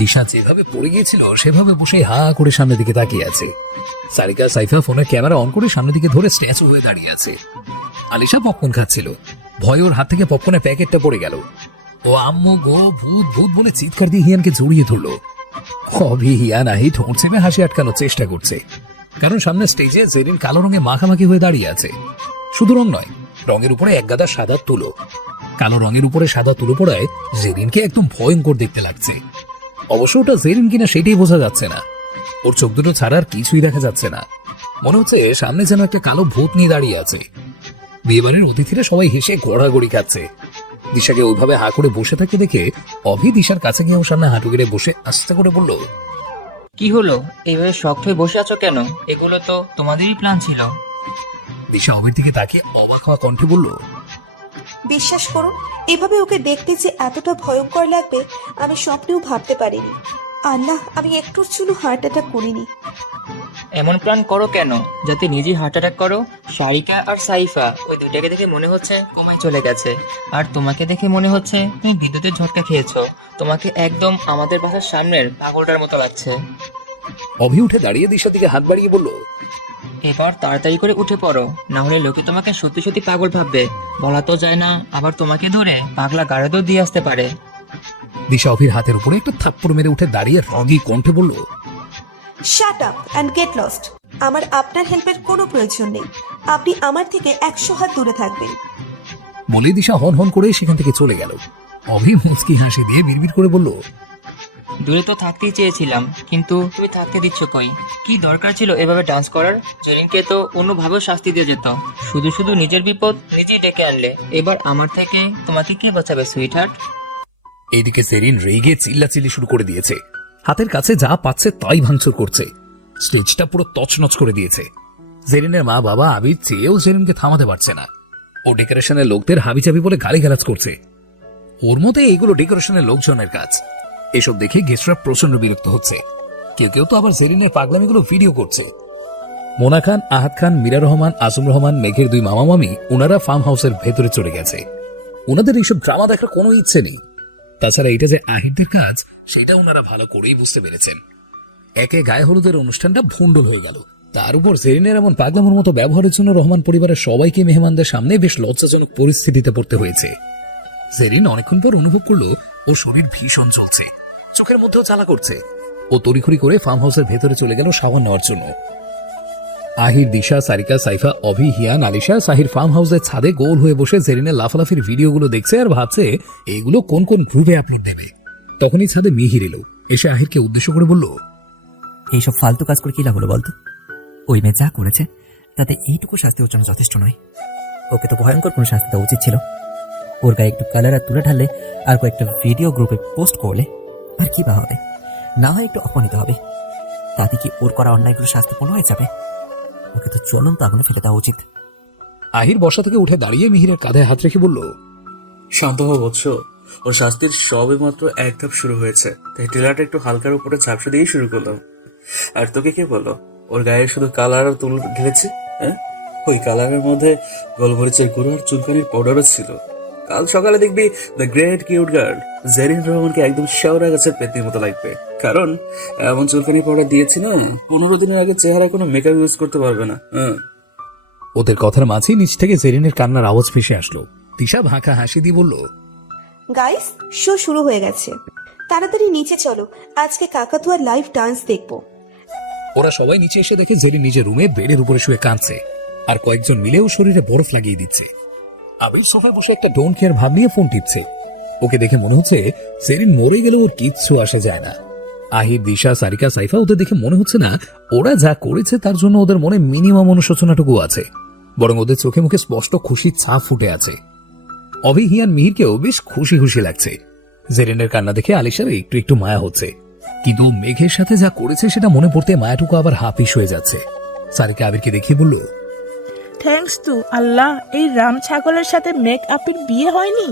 দিশা যেভাবে পড়ে গিয়েছিল সেভাবে বসে হা করে সামনের দিকে তাকিয়ে আছে। সারিকা সাইফা ফোনের ক্যামেরা অন করে সামনের দিকে ধরে স্ট্যাচু হয়ে দাঁড়িয়ে আছে। আলিশা পপকর্ন খাচ্ছিল। ভয়ে ওর হাত থেকে পপকর্নের প্যাকেটটা পড়ে গেল। ও আম্মু গো, ভূত ভূত বলে চিৎকার দিয়ে হিয়ানকে জড়িয়ে ধরলো। অভি হিয়ান আহি ঠোঁট চেপে হাসি আটকানোর চেষ্টা করছে, কারণ সামনে স্টেজে জেরিন কালো রঙে মাখামাখি হয়ে দাঁড়িয়ে আছে। শুধু রং নয়, রঙের উপরে এক গাদা সাদা তুলো। কালো রঙের উপরে সাদা তুলো পড়ায় জেরিনকে একদম ভয়ঙ্কর দেখতে লাগছে। অবশ্য ওটা জেরিন কিনা সেটাই বোঝা যাচ্ছে না। ওর চোখ দুটো ছাড়া আর কিছুই দেখা যাচ্ছে না। মনে হচ্ছে সামনে যেন একটা কালো ভূত নিয়ে দাঁড়িয়ে আছে। বিয়েবাড়ির অতিথিরা সবাই হেসে গড়াগড়ি খাচ্ছে। দিশাকে ওইভাবে হা করে বসে থাকতে দেখে অভি দিশার কাছে গিয়ে ওর সামনে হাঁটু গেড়ে বসে আস্তে করে বলল, কি হলো, এইভাবে শক্ত হয়ে বসে আছো কেন? এগুলো তো তোমাদেরই প্ল্যান ছিল। দিশা অভির দিকে তাকিয়ে অবাক হওয়া কণ্ঠে বলল, বিশ্বাস করুন, এভাবে ওকে দেখতে যে এতটা ভয়ঙ্কর লাগবে আমি স্বপ্নেও ভাবতে পারিনি। আল্লাহ, আমি একটুর জন্য হার্ট অ্যাটাক করিনি। এমন প্ল্যান করো কেন যাতে নিজেই হার্ট অ্যাটাক করো? সারিকা আর সাইফা ওই দুইটাকে দেখে মনে হচ্ছে কোমায় চলে গেছে, আর তোমাকে দেখে মনে হচ্ছে তুমি বিদ্যুতের ঝটকা খেয়েছো। তোমাকে একদম আমাদের বাসার সামনের পাগলটার মতো লাগছে। অভি উঠে দাঁড়িয়ে দিশার দিকে হাত বাড়িয়ে বলল, এবার তাড়াতাড়ি করে উঠে পড়ো, না হলে লোকে তোমাকে সত্যি সত্যি পাগল ভাববে। বলা তো যায় না, আবার তোমাকে ধরে পাগলা গাড়িতেও দিয়ে আসতে পারে। দিশা অভির হাতের উপরে একটা থাপ্পড় মেরে উঠে দাঁড়িয়ে রঙি কণ্ঠে বলল, shut up and get lost. আমার আপনার হেল্পের কোনো প্রয়োজন নেই। আপনি আমার থেকে 100 হাত দূরে থাকবেন। বলে দিশা হন হন করে সেখান থেকে চলে গেল। অভি মুচকি হাসি দিয়ে বিড়বিড় করে বলল, দূরে তো থাকতেই চেয়েছিলাম, কিন্তু তুমি থাকতে দিচ্ছ কই? কি দরকার ছিল এভাবে ডান্স করার? জেরিনকে তো অন্যভাবেও শাস্তি দিয়ে যেত। শুধু শুধু নিজের বিপদ নিজেই ডেকে আনলে। এবার আমার থেকে তোমাকে কে বাঁচাবে সুইট হার্ট? এইদিকে সেরিন রেগে চিল্লাচিল্লি শুরু করে দিয়েছে। হাতের কাছে যা পাচ্ছে তাই ভাঙচুর করছে। স্টেজটা পুরো তছনছ করে দিয়েছে। জেরিনের মা বাবা আবির চেয়েও জেরিনকে থামাতে পারছে না। ও ডেকোরেশনের লোকদের হাবিজাবি বলে গালিগালাজ করছে। ওর মতে এইগুলো ডেকোরেশনের লোকজনের কাজ। এসব দেখে গেস্টরা প্রচন্ড বিরক্ত হচ্ছে। কেউ কেউ তো আবার জেরিনের পাগলামিগুলো ভিডিও করছে। মোনা খান, আহাদ খান, মীরা রহমান, আসুম রহমান, মেঘের দুই মামা মামি ওনারা ফার্ম হাউসের ভেতরে চলে গেছে। ওনাদের এইসব ড্রামা দেখার কোনো ইচ্ছে নেই। তাছাড়া এটা যে আহিরদের কাজ সেটা ওনারা ভালো করেই বুঝতে পেরেছেন। একে গায়ে হলুদের অনুষ্ঠানটা ভুন্ডল হয়ে গেল, তার উপর জেরিনের এমন পাগলামোর মতো ব্যবহারের জন্য রহমান পরিবারের সবাইকে মেহমানদের সামনে বেশ লজ্জাজনক পরিস্থিতিতে পড়তে হয়েছে। জেরিন অনেকক্ষণ পর অনুভব করলো ওর শরীর ভীষণ চলছে, চোখের মধ্যেও জ্বালা করছে। ও তড়িঘড়ি করে ফার্ম হাউসের ভেতরে চলে গেল সাবান নেওয়ার জন্য। আহির, দিশা, সারিকা, সাইফা, অভি, হিয়ান, আলিশা সাহির ফার্ম হাউসের ছাদে গোল হয়ে বসে জেরিনের লাফালাফির ভিডিওগুলো দেখছে আর ভাবছে এইগুলো কোন কোন গ্রুপে আপলোড দেবে। তখনই ছাদে মিহির এলো, এসে আহিরকে উদ্দেশ্য করে বলল, এইসব ফালতু কাজ করে কি লাভ হলো বলতো? ওই মেয়ে যা করেছে তাতে এইটুকু শাস্তি ওর জন্য যথেষ্ট নয়। ওকে তো ভয়ঙ্কর কোনো শাস্তি দেওয়া উচিত ছিল। ওর গায়ে একটু কালার আর তুলে ঢাললে আর কয়েকটা ভিডিও গ্রুপে পোস্ট করলে আর কি বা হবে? না হয় একটু অপমানিত হবে, তাতে কি ওর করা অন্যায়গুলো শাস্তিপূর্ণ হয়ে যাবে? ওকে তো চলন্ত আগুনে ফেলে দেওয়া উচিত। আহির বসা থেকে উঠে দাঁড়িয়ে মিহিরের কাঁধে হাত রেখে বলল, শান্ত হও বৎস, ওর শাস্তির সবে মাত্র এক ধাপ শুরু হয়েছে, তাই ট্রেলারটা একটু হালকার উপরে ঝাপসা দিয়েই শুরু করলাম। আর তোকে কে বলো ওর গায়ে শুধু কালার আর তুল ঢেলেছে? হ্যাঁ, ওই কালারের মধ্যে গোলমরিচের গুঁড়ো আর চুলকানির পাউডারও ছিল। কাল সকালে দেখবি the great cute girl Jerin রহমানকে একদম শেওড়া গাছের পেতির মতো লাগবে, কারণ এমন চুলকানি পাউডার দিয়েছি না, 15 দিনের আগে চেহারায় কোনো মেকআপ ইউজ করতে পারবে না। হ্যাঁ। ওদের কথার মাঝে নিচ থেকে জেরিনের কান্নার আওয়াজ ভেসে আসলো। তিশা ভাঁকা হাসি দিয়ে বলল, গাইস, শো শুরু হয়ে গেছে, তাড়াতাড়ি নিচে চলো, আজকে কাকাতুয়ার লাইভ ডান্স দেখবো। ওরা সবাই নিচে এসে দেখে জেরিন নিজের রুমে বেডের উপরে শুয়ে কাঁদছে, আর কয়েকজন মিলেও শরীরে বরফ লাগিয়ে দিচ্ছে। আবির সোফায় বসে একটা ডোন্ট কেয়ার ভাব নিয়ে ফোন টিপছে। ওকে দেখে মনে হচ্ছে জেরিন মরে গেলেও ওর কিচ্ছু আসে যায় না। আহির, দিশা, সারিকা, সাইফা ওদের দেখে মনে হচ্ছে না ওরা যা করেছে তার জন্য ওদের মনে মিনিমাম অনুশোচনাটুকু আছে, বরং ওদের চোখে মুখে স্পষ্ট খুশির ছাপ ফুটে আছে। অভি, হিয়ান, মিহিরকেও বেশ খুশি খুশি লাগছে। জেরিনের কান্না দেখে আলিশার একটু একটু মায়া হচ্ছে, কিন্তু মেঘের সাথে যা করেছে সেটা মনে পড়তে মায়াটুকু আবার হাফিস হয়ে যাচ্ছে। সারিকা আবিরকে দেখিয়ে বলল, থ্যাঙ্কস টু আল্লাহ, এই রাম ছাগলের সাথে মেক আপের বিয়ে হয়নি।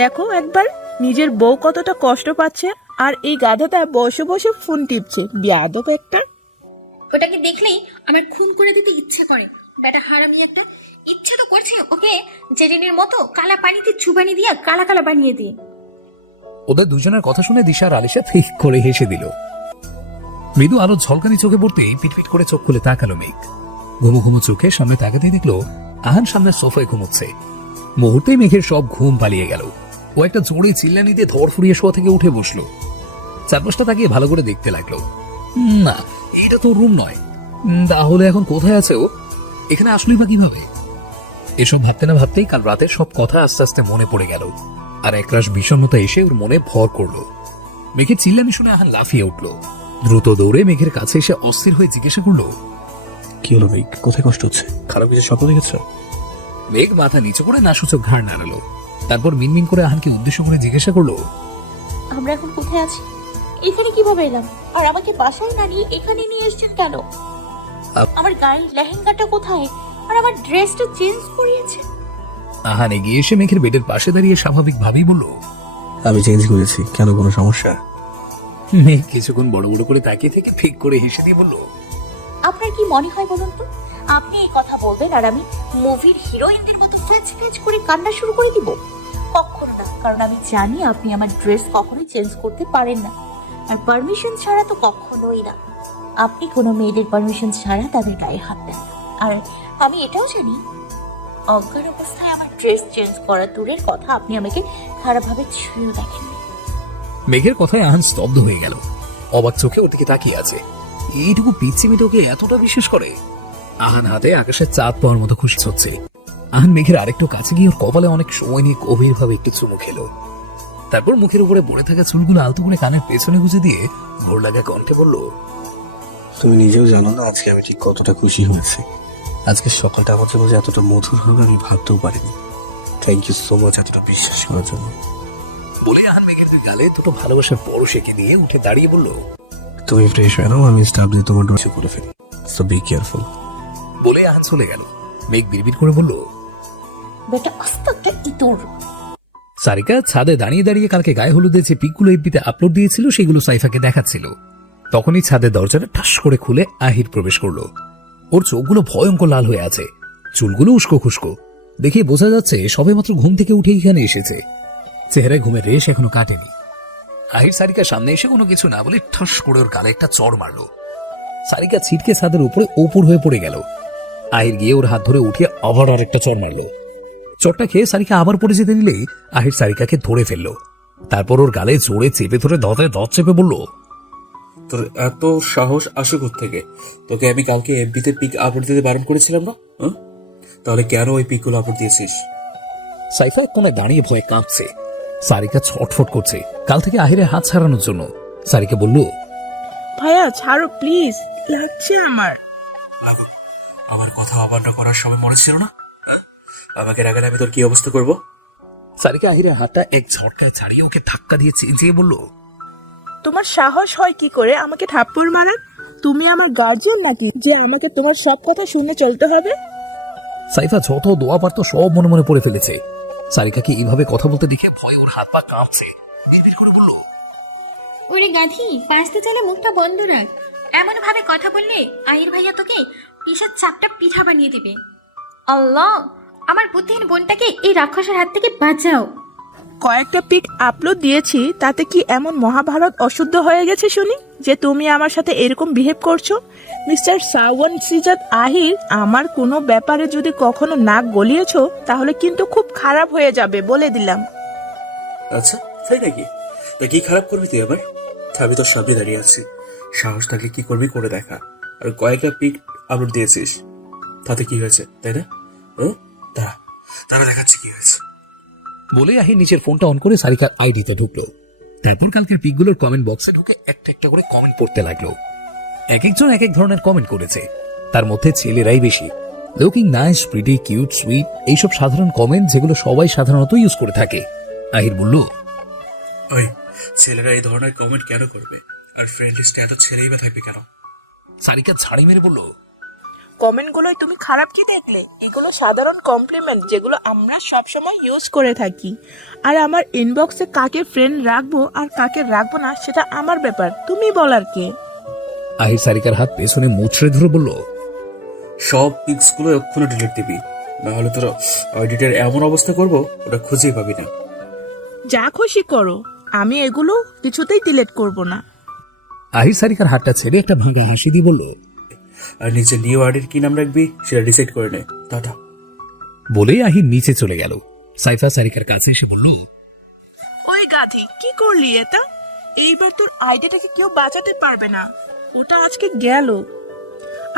দেখো একবার নিজের বউ কতটা কষ্ট পাচ্ছে, আর এই গাধাটা বসে বসে ফোন টিপছে, বিয়াদব একটা। ওটাকে দেখলেই আমার খুন করে দিতে ইচ্ছে করে। বেটা হারামি একটা, ইচ্ছে তো করছে ওকে জেরিনের মতো কালা পানিতে চুবানি দিয়া কালা কালা বানিয়ে দিই। ওদের দুজনের কথা শুনে দিশা আর আলিশা ঠিক করে হেসে দিল। মৃদু আলো ঝলকানি চোখে পড়তেই পিটপিট করে চোখ খুলে তাকালো মেঘ। ঘুমো ঘুমো চোখে সামনে তাকাতেই দেখলো আহান সামনের সোফায় ঘুমোচ্ছে। মুহূর্তেই মেঘের সব ঘুম পালিয়ে গেল। ও একটা জোরে চিল্লানি দিয়ে ধর ফুরিয়ে শোয়া থেকে উঠে বসলো। চারপাশটা তাকিয়ে ভালো করে দেখতে লাগলো। না, এটা তো রুম নয়। তাহলে এখন কোথায় আছে ও? এখানে আসলেই বা কিভাবে? এসব ভাবতে না ভাবতেই কাল রাতের সব কথা আস্তে আস্তে মনে পড়ে গেল। আর একরাশ বিষণ্ণতা এসে ওর মনে ভর করলো। মেঘের চিল্লানি শুনে আহান লাফিয়ে উঠল। দ্রুত দৌড়ে মেঘের কাছে এসে অস্থির হয়ে জিজ্ঞাসা করলো, কি হলো মেঘ? কোথায় কষ্ট হচ্ছে? খারাপ কিছু স্বপ্ন দেখেছ? মেঘ মাথা নিচু করে নাসূচক ঘাড় নাড়ালো। তারপর মিনমিন করে আহানকে উদ্দেশ্য করে জিজ্ঞাসা করলো, আমরা এখন কোথায় আছি? এখানে কিভাবে এলাম? আর আমাকে বাসায় না নিয়ে এখানে নিয়ে এসেছেন কেন? আমার গায়ের লেহেঙ্গাটা কোথায়? আর আমার ড্রেসটা চেঞ্জ করিয়েছে। আহান এগিয়ে এসে মেঘের বেডের পাশে দাঁড়িয়ে স্বাভাবিকভাবেই বলল, আমি চেঞ্জ করেছি। কেন, কোনো সমস্যা? মেঘ কিছুক্ষণ বড় বড় করে তাকিয়ে থেকে ফিক করে হেসে দিয়ে বলল, আপনার কি মনে হয় বলুন তো, আপনি এই কথা বলবেন আর আমি মুভির হিরোইনদের মতো ফ্যাচ ফ্যাচ করে কান্না শুরু করে দিব? কখনো না, কারণ আমি জানি আপনি আমার ড্রেস কখনোই চেঞ্জ করতে পারেন না, আর পারমিশন ছাড়া তো কখনোই না। আপনি কোনো মেয়েদের পারমিশন ছাড়া তাদের গায়ে হাত দেন না। আর আমি এটাও জানি অজ্ঞান অবস্থায় আমার ড্রেস চেঞ্জ করা দূরের কথা, আপনি আমাকে খারাপভাবে ছুঁয়েও দেখেননি। মেঘের কথায় আহান স্তব্ধ হয়ে গেল। অবাক চোখে ওর দিকে তাকিয়ে আছে। এইটুকু পিচ্ছি মেয়েটাকে এতটা বিশ্বাস করে? আহান হাতে আকাশের চাঁদ পাওয়ার মতো খুশি হচ্ছে। আহান মেঘের আরেকটু কাছে গিয়ে ওর কপালে অনেক সময় নিয়ে গভীর ভাবে একটু চুমু খেলো। তারপর মুখের উপরে পড়ে থাকা চুলগুলো আলতো করে কানের পেছনে গুজে দিয়ে ভোর লাগা কণ্ঠে বলল, তুমি নিজেও জানো না আজকে আমি ঠিক কতটা খুশি হয়েছি। আজকে সকালটা আমার জন্য যে এতটা মধুর হবে আমি ভাবতেও পারিনি। থ্যাংক ইউ সো মাচ এতটা বিশ্বাস করার জন্য। বলে আহান মেঘের গালে দুটো ভালোবাসার বড় সেঁকে দিয়ে উঠে দাঁড়িয়ে বলল, তুমি ফ্রেশ হয়ে নাও, আমি স্টাফ দিয়ে তোমার ডোর করে ফেলি। So be careful. বলে আহান চলে গেল। মেঘ বিড়বিড় করে বলল, বেটা আস্তে একটা ইতর। সারিকা ছাদে দাঁড়িয়ে দাঁড়িয়ে কালকে গায়ে হলুদের যে পিকগুলো এফবিতে আপলোড দিয়েছিল সেগুলো সাইফাকে দেখাচ্ছিল। তখনই ছাদের দরজাটা ঠাস করে খুলে আহির প্রবেশ করলো। ওর চোখগুলো ভয়ঙ্কর লাল হয়ে আছে, চুলগুলো উস্কো খুস্কো। দেখে বোঝা যাচ্ছে সবেমাত্র ঘুম থেকে উঠে এখানে এসেছে। চেহারায় ঘুমের রেশ এখনো কাটেনি। আহির সারিকার সামনে এসে কোনো কিছু না বলে ঠাস করে ওর গালে একটা চড় মারলো। সারিকা ছিটকে ছাদের উপরে ওপর হয়ে পড়ে গেল। আহির গিয়ে ওর হাত ধরে উঠিয়ে আবার আরেকটা চড় মারলো। চটটা খেয়ে সারিকা আবার পড়ে যেতে নিলেই আহির সারিকাকে ধরে ফেললো। তারপর ওর গালে জোরে চেপে ধরে দাঁতে দাঁত চেপে বলল, তোর এত সাহস আসে থেকে? তোকে আমি কালকে এফবিতে পিক আপলোড দিতে বারণ করেছিলাম না? তাহলে কেন ওই পিকগুলো আপলোড দিয়েছিস? সাইফা এক কোনায় দাঁড়িয়ে ভয়ে কাঁপছে। সারিকা ছটফট করছে কাল থেকে আহিরের হাত ছাড়ানোর জন্য। সারিকা বলল, ভাইয়া ছাড়ো প্লিজ, লাগছে আমার। আমার কথা অবান্য করার সময় মনে ছিল না? আমাকে রাগালে আমি তোর কি অবস্থা করব? সারিকা আহিরের হাতটা এক ঝটকায় ছাড়িয়ে ওকে ধাক্কা দিয়ে চেঁচিয়ে বলল, তোমার সাহস হয় কি করে আমাকে থাপ্পড় মারার? তুমি আমার গার্জিয়ান নাকি যে আমাকে তোমার সব কথা শুনে চলতে হবে? সাইফা যত দোয়া পারত সব মনে মনে পড়ে ফেলেছে। সারিকাকে এইভাবে কথা বলতে দেখে ভয়ে ওর হাত পা কাঁপছে। বিড়বিড় করে বলল, ওরে গাধি, পাঁচতে চালে মুখটা বন্ধ রাখ। এমন ভাবে কথা বললে আহির ভাইয়া তোকে পিসার চাপটা পিঠা বানিয়ে দিবে। আল্লাহ, আমার বুদ্ধিহীন বোনটাকে এই রাক্ষসের হাত থেকে বাঁচাও। কয়েকটা পিক আপলোড দিয়েছি, তাতে কি এমন মহাভারত অশুদ্ধ হয়ে গেছে শুনি যে তুমি আমার সাথে এরকম বিহেভ করছো? মিস্টার সাওয়ান সিজাত আহির, আমার কোনো ব্যাপারে যদি কখনো নাক গলিয়েছো তাহলে কিন্তু খুব খারাপ হয়ে যাবে বলে দিলাম। আচ্ছা তাই নাকি? তা কি খারাপ করবি তুই আবার? আমি তোর সামনে দাঁড়িয়ে আছি, সাহস থাকলে কি করবি করে দেখা। আর কয়েকটা পিক আপলোড দিয়েছিস, তাতে কি হয়েছে তাই না? তারা তারা দেখাচ্ছে কি হয়েছে। বলে আহির নিজের ফোনটা অন করে সারিকার আইডিতে ঢুকলো। তারপর কালকের পিকগুলোর কমেন্ট বক্সে ঢুকে একটা একটা করে কমেন্ট পড়তে লাগলো। এক একজন এক এক ধরনের কমেন্ট করেছে। তার মধ্যে ছেলেরাই বেশি। Looking nice, pretty, cute, sweet, এইসব সাধারণ কমেন্ট যেগুলো সবাই সাধারণত ইউজ করে থাকে। আহির বলল, ওই ছেলেরা এই ধরনের কমেন্ট কেন করবে? আর ফ্রেন্ড লিস্টে এত ছেলেই বা থাকবে কেন? সারিকা ঝাড়ি মেরে বলল, কমেন্টগুলোয় তুমি খারাপ কি দেখলে? এগুলো সাধারণ কমপ্লিমেন্ট যেগুলো আমরা সবসময় ইউজ করে থাকি। আর আমার ইনবক্সে কাকে ফ্রেন্ড রাখবো আর কাকে রাখবো না সেটা আমার ব্যাপার, তুমি বলার কে? আহির সারিকার হাত পেছনে মুচড়ে ধরে বলল, সব পিক্স গুলো এক্ষুনি ডিলিট দিবি, না হলে তোর অডিটের এমন অবস্থা করবো ওটা খুঁজেই পাবি না। যা খুশি করো, আমি এগুলো কিছুতেই ডিলেট করব না। আহির সারিকার হাতটা ছেড়ে একটা ভাঙা হাসি দিয়ে বলল, আর নিজের নিউ আইডির কি নাম রাখবি সেটা ডিসাইড করে নে। টাটা। বলেই আহির নিচে চলে গেল। সাইফা সারিকার কাছে এসে বলল, ওই গাধি, কি করলি এটা? এইবার তোর আইডিয়াটাকে কেউ বাঁচাতে পারবে না, ওটা আজকে গেল।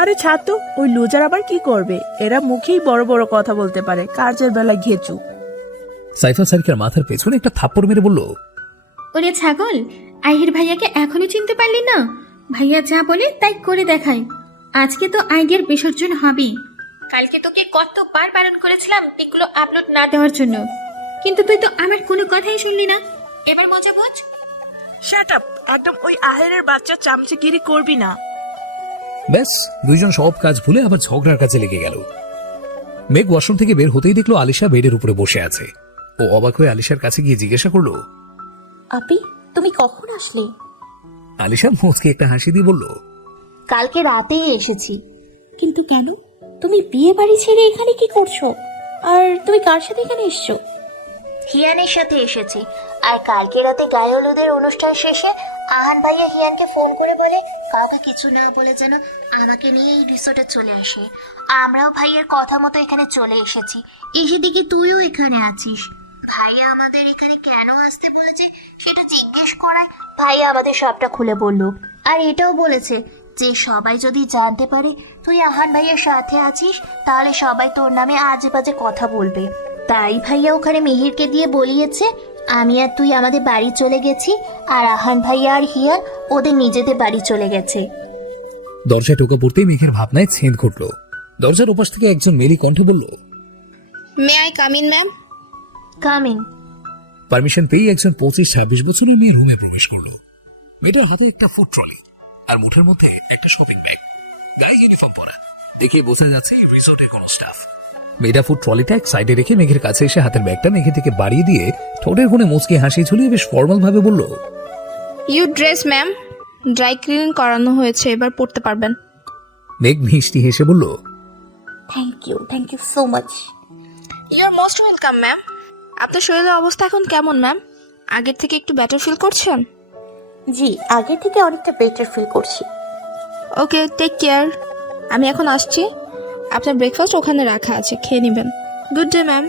আরে ছাড় তো, ওই লুজার আবার কি করবে? এরা মুখেই বড় বড় কথা বলতে পারে, কাজের বেলায় ঘেঁচু। সাইফা সারিকার মাথার পেছনে একটা থাপ্পড় মেরে বলল, ওরে ছাগল, আহির ভাইয়াকে এখনো চিনতে পারলি না? ভাইয়া যা বলে তাই করে দেখায়। আজকে তো আইডিয়ার বিসর্জন হবেই। কালকে তোকে কতবার বারণ করেছিলাম পিকগুলো আপলোড না দেওয়ার জন্য, কিন্তু তুই তো আমার কোনো কথাই শুনলি না। এবার মজা বোঝ। শাট আপ, একদম ওই আহেরের বাচ্চা চামচেগিরি করবি না। ব্যাস, দুইজন সব কাজ ভুলে আবার ঝগড়ার কাছে লেগে গেল। মেঘ ওয়াশরুম থেকে বের হতেই দেখলো আলিশা বেডের উপরে বসে আছে। ও অবাক হয়ে আলিশার কাছে গিয়ে জিজ্ঞাসা করলো, আপি, তুমি কখন আসলে? আলিশা মুচকে একটা হাসি দিয়ে বলল, কালকে রাতেই এসেছি। কিন্তু কেন? তুমি বিয়ে বাড়ি ছেড়ে এখানে কি করছো? আর তুমি কার সাথে এখানে এসছো? হিয়ানের সাথে এসেছি। আর কালকে রাতে গায়ে হলুদের অনুষ্ঠান শেষে আহান ভাইয়া হিয়ানকে ফোন করে বলে কাউকে কিছু না বলে যেন আমাকে নিয়ে এই রিসোর্টে চলে আসে। আমরাও ভাইয়ের কথা মতো এখানে চলে এসেছি। এসে দেখি তুইও এখানে আছিস। ভাইয়া আমাদের এখানে কেন আসতে বলেছে সেটা জিজ্ঞেস করায় ভাইয়া আমাদের সবটা খুলে বলল। আর এটাও বলেছে যে সবাই যদি জানতে পারে তুই আহান ভাইয়ের সাথে আছিস তাহলে সবাই তোর নামে আজে বাজে কথা বলবে। তাই ভাইয়া ওখানে মিহিরকে দিয়ে বলিয়েছে আমি আর তুই আমাদের বাড়ি চলে গেছি, আর আহান ভাইয়া আর হিয়ান ওদের নিজেদের বাড়ি চলে গেছে। দরজায় টোকা পড়তেই মেঘের ভাবনায় ছেদ ঘটল। দরজার ওপাশ থেকে একজন মেলি কণ্ঠে বলল, may I come in ma'am? Coming. Permission পেয়ে একজন 25-26 বছরের মেয়ে রুমে প্রবেশ করলো। মেয়েটার হাতে একটা ফুড ট্রলি আর মুঠের মধ্যে একটা শপিং ব্যাগ, গায়ে ইউনিফর্ম পরা। দেখে বোঝা যাচ্ছে রিসোর্টের কোনো স্টাফ। মেয়েটা ফুড ট্রলিটা এক সাইডে রেখে মেঘের কাছে এসে হাতের ব্যাগটা মেঘে থেকে বাড়িয়ে দিয়ে ঠোঁটের কোণে মুচকে হাসি ঝুলিয়ে বেশ ফর্মাল ভাবে বলল, you dress ma'am, dry clean করানো হয়েছে, এবার পড়তে পারবেন। মেঘ মিষ্টি হেসে বলল, thank you so much. You are most welcome ma'am. আপনার শরীরের অবস্থা এখন কেমন ম্যাম? আগের থেকে একটু বেটার ফিল করছেন? জি, আগে থেকে অনেকটা বেটার ফিল করছি। ওকে, টেক কেয়ার। আমি এখন আসছি, আপনার ব্রেকফাস্ট ওখানে রাখা আছে, খেয়ে নেবেন। Good day ma'am.